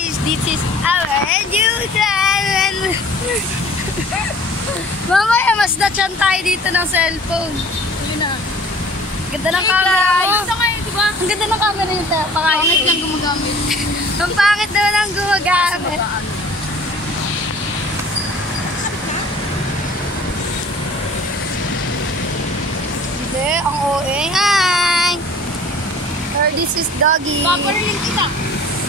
guys, this is our education. Mamaya mas na-chan tayo dito ng cellphone. Yun na. Ganda ng camera mo. Diba? Ang ganda ng camera nito. Pangit lang gumagamit. Ang pangit naman ang gumagamit. Hindi, ang OA. Hi! Or this is Doggy. Papariling kita.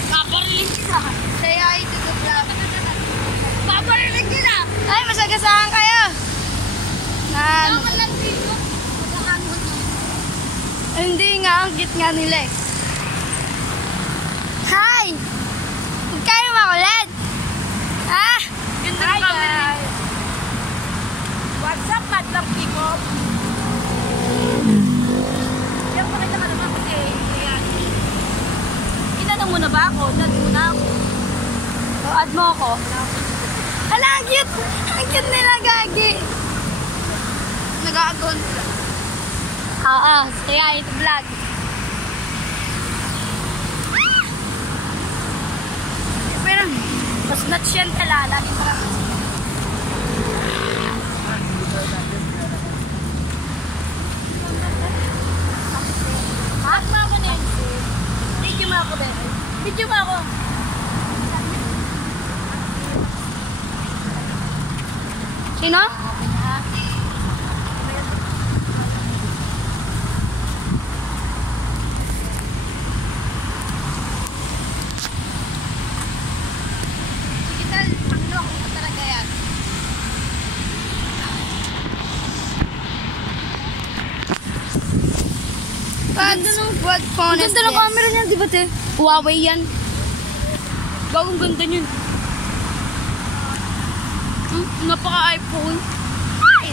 Papariling kita. Say hi to the vlog. Papariling kita. Ay, masagasaan kayo. Naman lang dito. Hindi nga, ang cute nga nila eh. Hi! Huwag kayo makulit. Ha? Ganda ng camera. What's up, Madlang Pico? Yan, pakita ka naman kasi. Ayan. Inanong mo na ba ako? Nag muna ako. O, add mo ako. Hala, ang cute! Ang cute nila, Gagi. Nag-aagon sila. Oo, kaya ito vlog. Pero, mas natsyan pala. Lagi pa lang. Hack mo ako na. Video mo ako, Ben. Video mo ako. Sino? What phone is Ganda ng camera niyan, di ba, te? Huawei yan. Bagong ganda niyan. Napaka-iPhone. Ay!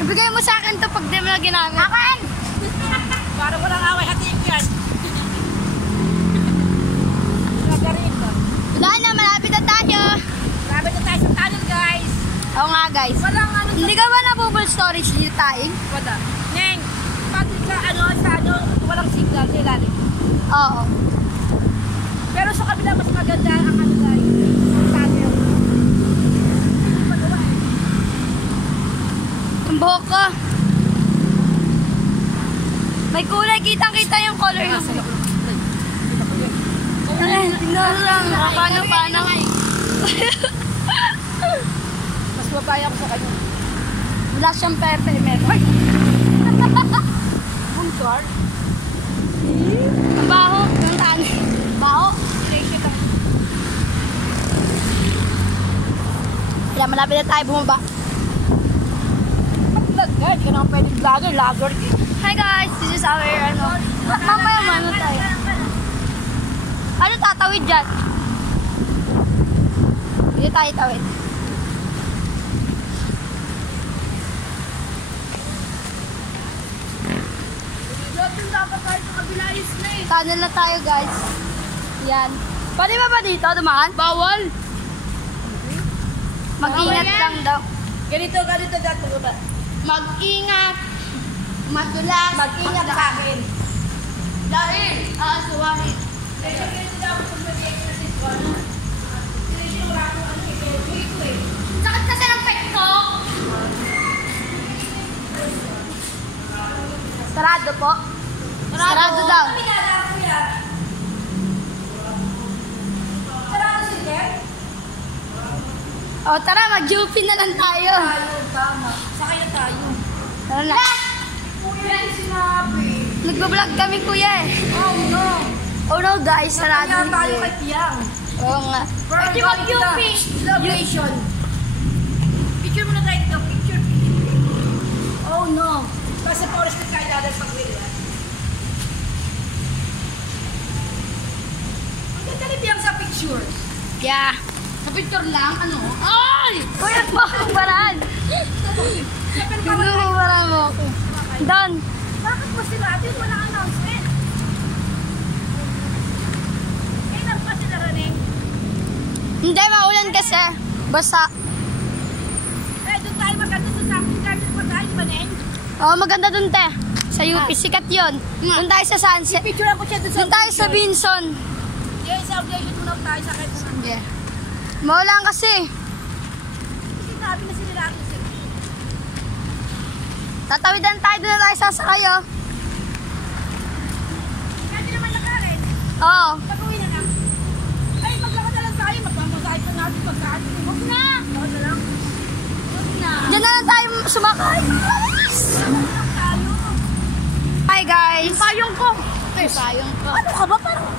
Ibigay mo sa akin to pag di mo na ginamit. Akin! Para walang away, hatiin yan. Nagarin ko. Dahil na, malapit na tayo. Malapit na tayo sa tunnel, guys. Oo nga, guys. Walang ano. Hindi ka ba na-bubble storage dito tayo? Wala. Neng, pag sa ano, walang signal, nilalim. Oo. Pero sa kabila, mas maganda ang ano, guys. Ang tunnel. Hindi pa gawa eh. Ang buhok ko. May kulay, kitang-kita yung color ng buhok. Ay, tingnan lang. Paano? Mas mabaya ko sa kanya. Wala siyang pepe. Meron. Buntar. Ang baho. Ang tani. Baho. Kaya malapit na tayo bumaba. Vlog ka, hindi ka naman pwede vlogger, logger. Hi guys, this is our mamaya mano tayo. Ano tatawid dyan? Hindi tayo tawid. Dapat tayo sa kabila is na eh. Tunnel na tayo guys. Yan. Pwede ba dito dumaan? Bawal. Mag-ingat lang daw. Ganito ba? Mag-ingat. Madulas. Mag-ingat sa akin. Dahil aasuwahin. Ganito daw ako kung mag-exercise ko. Ganito wala ko ano eh. Sakit kasi ng pet ko. Sarado po. Sarado daw. Sarado si Ken? O tara, mag-jupin na lang tayo. Tama. Sakay na tayo. Tara na. Kuya yung sinabi. Nagbablog kami kuya eh. Oh no. Oh no guys, sarado Kaya tayo dito kay eh. Piang. Oo nga. Pwede mag-UP. Celebration. Picture muna tayo dito. Picture. Oh no. Kasi forest ko tayo dahil pag-will. Ang ganda ni Piang sa picture. Yeah. Sa picture lang, ano? Ay! Uy, at mo akong baraan. Tignan mo baraan mo ako. Don. Bakit po sila atin walang announcement? Kailan pa sila raning? Hindi, maulan kasi. Basa. Eh, doon tayo maganda sa South Garden pa tayo ba, Neng? Oh, maganda dun, te. Sa UP, sikat yun. Doon tayo sa sunset. Picture ako siya doon sa Doon tayo sa Binson. Yes, sa obligation muna tayo sa kahit saan. Yeah. Maulan kasi. Sinabi na sila natin sir. Tatawidan tayo, doon na tayo sasakay, oh. Kasi naman lakarin. Oo. Pag-uwi na lang. Ay, maglakad na lang tayo. Magmamagayit na natin pagkaan. Huwag na. Huwag na lang. Huwag na. Diyan na lang tayo sumakay. Tayo. Hi, guys. Payong ko. Payong ko. Ano ka ba? Parang